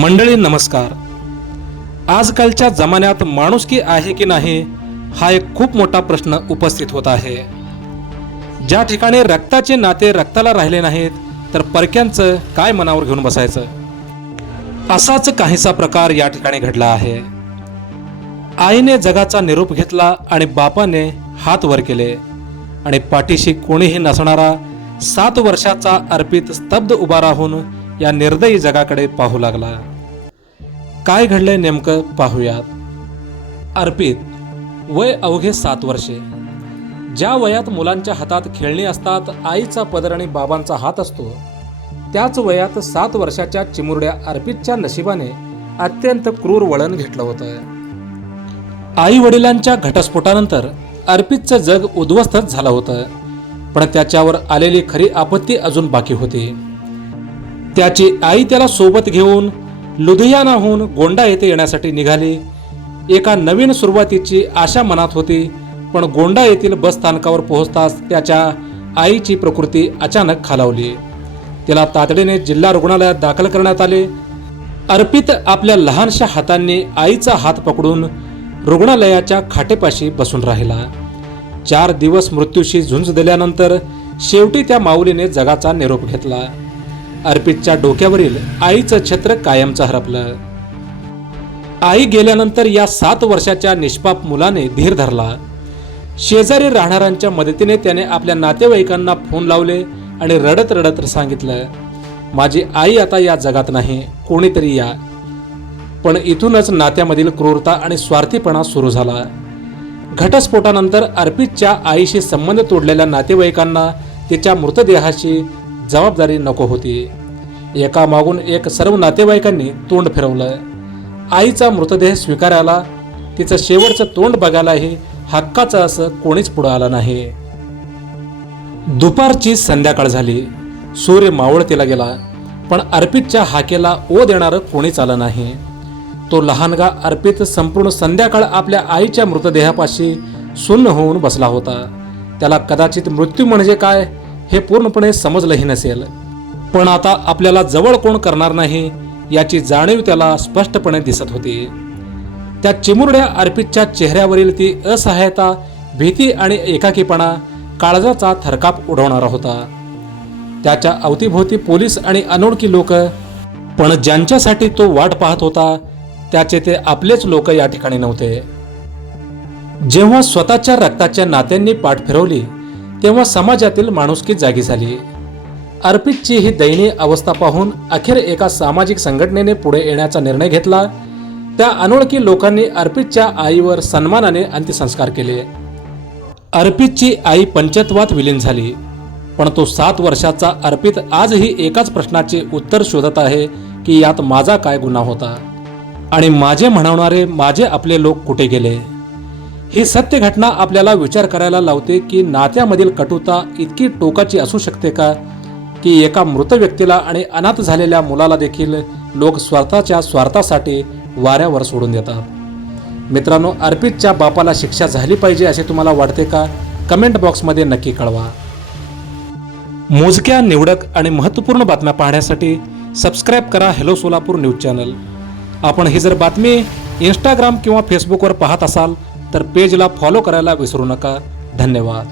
मंडळी नमस्कार। आजकालच्या जमान्यात माणुसकी आहे की नाही हा एक खूप मोठा प्रश्न उपस्थित होत आहे। ज्या ठिकाणी रक्ताचे नाते रक्ताला राहिले नाहीत तर परक्यांचं काय मनावर घेऊन बसायचं, असाच काहीसा प्रकार या ठिकाणी घडला आहे। आईने जगाचा निरोप घेतला आणि बापाने हात वर केले आणि पाठीशी कोणीही नसणारा 7 वर्षाचा अर्पित स्तब्ध उभा राहून या निर्दयी जगाकडे पाहू लागला। काय घडले नेमकं पाहूयात। अर्पित वय अवघे 7 वर्षे। ज्या वयात मुलांच्या हातात खेळणी असतात, आईचा पदर आणि बाबांचा हात असतो, त्याच वयात 7 वर्षाच्या चिमुरड्या अर्पितच्या नशिबाने अत्यंत क्रूर वळण घेतलं होतं। आई वडिलांच्या घटस्फोटानंतर अर्पितचं जग उद्ध्वस्तच झालं होतं, पण त्याच्यावर आलेली खरी आपत्ती अजून बाकी होती। त्याची आई त्याला सोबत घेऊन लुधियानाहून गोंडा येथे येण्यासाठी निघाली। एका नवीन सुरुवातीची आशा मनात होती, पण गोंडा येथील बस स्थानकावर पोहोचताच त्याच्या आईची प्रकृती अचानक खालावली। तिला तातडीने जिल्हा रुग्णालयात दाखल करण्यात आले। अर्पित आपल्या लहानशा हातांनी आईचा हात पकडून रुग्णालयाच्या खाटेपाशी बसून राहिला। 4 दिवस मृत्यूशी झुंज दिल्यानंतर शेवटी त्या माऊलीने जगाचा निरोप घेतला। अर्पितच्या डोक्यावरील आईचं छत्र कायमचं हरपलं। आई गेल्यानंतर या 7 वर्षाच्या निष्पाप मुलाने धीर धरला। शेजारी राहणाऱ्यांच्या मदतीने त्याने आपल्या नातेवाईकांना फोन लावले आणि रडत रडत सांगितलं, माझी आई आता या जगात नाही, कोणीतरी या। पण इथूनच नात्यामधील क्रूरता आणि स्वार्थीपणा सुरू झाला। घटस्फोटानंतर अर्पितच्या आईशी संबंध तोडलेल्या नातेवाईकांना तिच्या मृतदेहाची जबाबदारी नको होती। एका मागून एक सर्व नातेवाईकांनी तोंड फिरवलं। आईचा मृतदेह स्वीकारायला, तिचं शेवटचं तोंड बघायलाही हक्काचं असं कोणीच पुढे आलं नाही। दुपारची संध्याकाळ झाली, सूर्य मावळतीला गेला, पण अर्पितच्या हाकेला ओ देणारं कोणीच आलं नाही। तो लहानगा अर्पित संपूर्ण संध्याकाळ आपल्या आईच्या मृतदेहापाशी सुन्न होऊन बसला होता। त्याला कदाचित मृत्यू म्हणजे काय हे पूर्णपणे समजलंही नसेल, पण आता आपल्याला जवळ कोण करणार नाही याची जाणीव त्याला स्पष्टपणे दिसत होती। त्या चिमुरड्या अर्पितच्या चेहऱ्यावरील ती असहायता, भीती आणि एकाकीपणा काळजाचा थरकाप उडवणारा होता। त्याच्या अवतीभोवती पोलीस आणि अनोळखी लोक, पण ज्यांच्यासाठी तो वाट पाहत होता त्याचे ते आपलेच लोक या ठिकाणी नव्हते। जेव्हा स्वतःच्या रक्ताच्या नात्यांनी पाठ फिरवली तेव्हा समाजातील माणुसकी जागी झाली। अर्पितची ही दयनीय अवस्था पाहून अखेर एका सामाजिक संघटनेने पुढे येण्याचा निर्णय घेतला। त्या अनोळखी लोकांनी अर्पितच्या आईवर सन्मानाने अंत्यसंस्कार केले। अर्पितची आई पंचत्वात विलीन झाली, पण तो 7 वर्षाचा अर्पित आजही एकाच प्रश्नाचे उत्तर शोधत आहे की यात माझा काय गुन्हा होता आणि माझे म्हणवणारे माझे आपले लोक कुठे गेले। ही सत्य घटना आपल्याला विचार करायला लावते की नात्यामधील कटुता इतकी टोकाची असू शकते का, की एका मृत व्यक्तीला आणि अनाथ झालेल्या मुलाला देखील लोक स्वतःच्या स्वार्थासाठी वाऱ्यावर सोडून देतात। मित्रांनो, अर्पितच्या बापाला शिक्षा झाली पाहिजे असे तुम्हाला वाटते का? कमेंट बॉक्समध्ये नक्की कळवा। मोजक्या, निवडक आणि महत्त्वपूर्ण बातम्या पाहण्यासाठी सबस्क्राईब करा हेलो सोलापूर न्यूज चॅनल। आपण ही जर बातमी इंस्टाग्राम किंवा फेसबुकवर पाहत असाल तर पेजला फॉलो करायला विसरू नका। धन्यवाद।